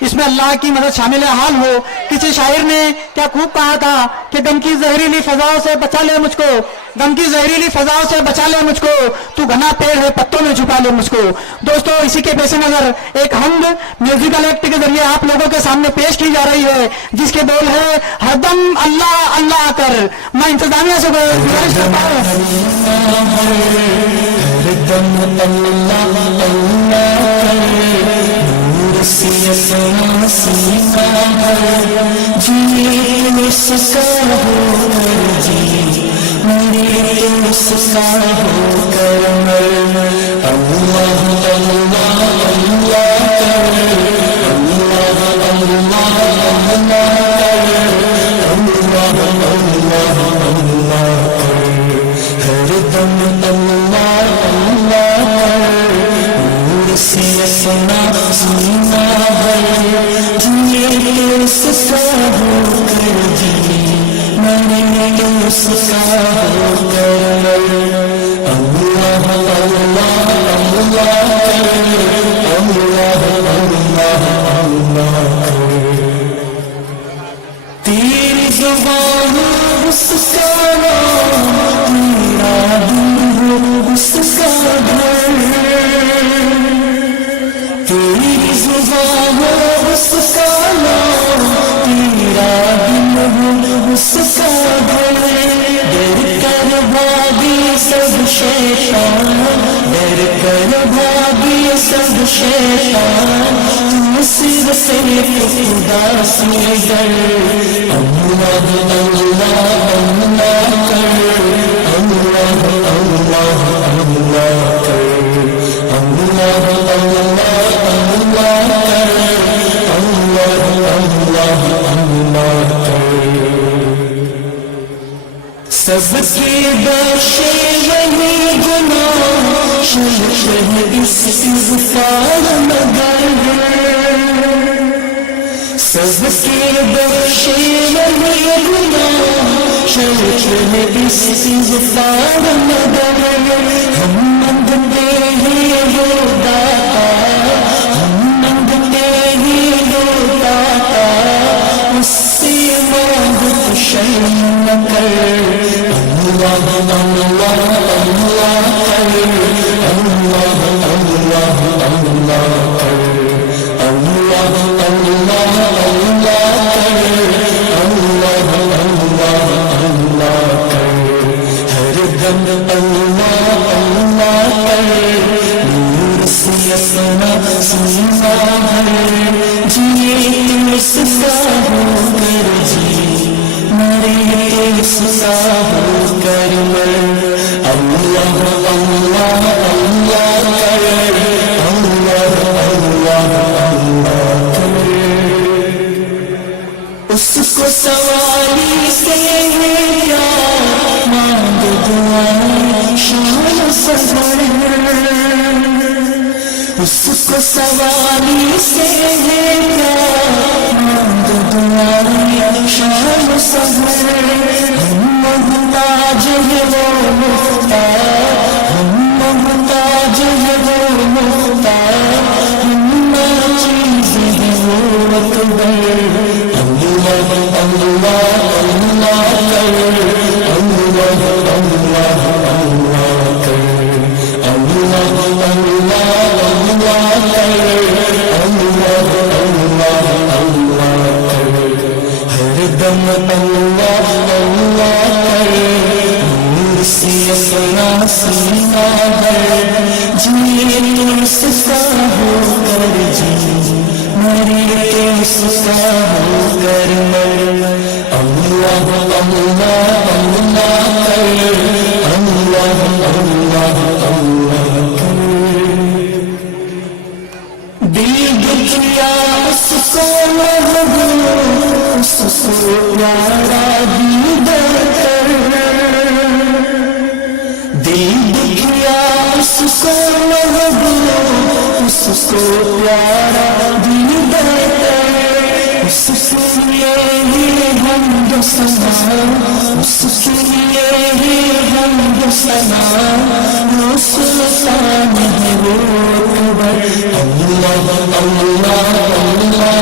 اس میں اللہ کی مدد شامل حال ہو. کسی شاعر نے کیا خوب کہا تھا کہ غم کی زہریلی فضاؤں سے بچا لے مجھ کو, غم کی زہریلی فضاؤں سے بچا لے مجھ کو, تو گھنا پیڑ ہے پتوں میں چھپا لے مجھ کو. دوستو اسی کے پیش نظر ایک حمد میوزیکل ایکٹ کے ذریعے آپ لوگوں کے سامنے پیش کی جا رہی ہے, جس کے بول ہے ہر دم اللہ اللہ کر. میں انتظامیہ سے گزارش کرتا تیری زبان اس کا نام, تیرا دل اس کا گھر, تیری زبان اس کا نام, تیرا دل اس کا گھر. ڈر کر بھاگی سب شیطان, ڈر کر بھاگی سب شیطان, تم سر سے خدا سے ڈر. اللہ اللہ اللہ کر, اللہ اللہ اللہ کر, اللہ اللہ اللہ کر, اللہ اللہ کر. سب کی بخشے وہی گناہ, شہ استغفار مگر. سب کی بخشے وہی گناہ, شہ استغفار مگر. ہم مانگتے ہیں وہ داتا, ہم مانگتے ہیں وہ داتا, اس سے مانگ شرم نہ کر. اللہ اللہ اللہ کر, اللہ اللہ اللہ کر, اللہ اللہ اللہ کر, اللہ اللہ اللہ کر. ہر دم اللہ اللہ کر, نور سے اپنا سینا ہے, جیے اس کا ہو کر جی, مرے اس کا ہو کر مر. اللہ اللہ اللہ کر, اللہ اللہ اللہ کر. اس کو سوالی سے ہے کیا مانگ دعائیں شان سفر, اس کو سوالی سے ہے کیا مانگ دعائیں شان سفر. ہم محتاج ہے وہ محتاج, ہم محتاج ہے وہ محتاج, ہم چیز ہے وہ اکبر. اللہ اللہ اللہ کر, اللہ اللہ اللہ کر, اللہ اللہ اللہ کر, اللہ اللہ اللہ کر. ہر دم اللہ اللہ کر, نور سے اپنا سینا ہے, جیے تو اس کا ہو کر جی, مرے اس کا ہو کر مر. اللہ اللہ اللہ کر, اللہ اللہ اللہ کر. دل دکھیا اس کو محبوب, اس کو پیارا دیدار کر. دل دکھیا اس کو محبوب, اس کو پیارا دیدار کر. اس کے لیے ہی حمد و ثنا, اس کے لیے ہی حمد و ثنا, وہ سلطان ہے وہ اکبر. اللہ اللہ اللہ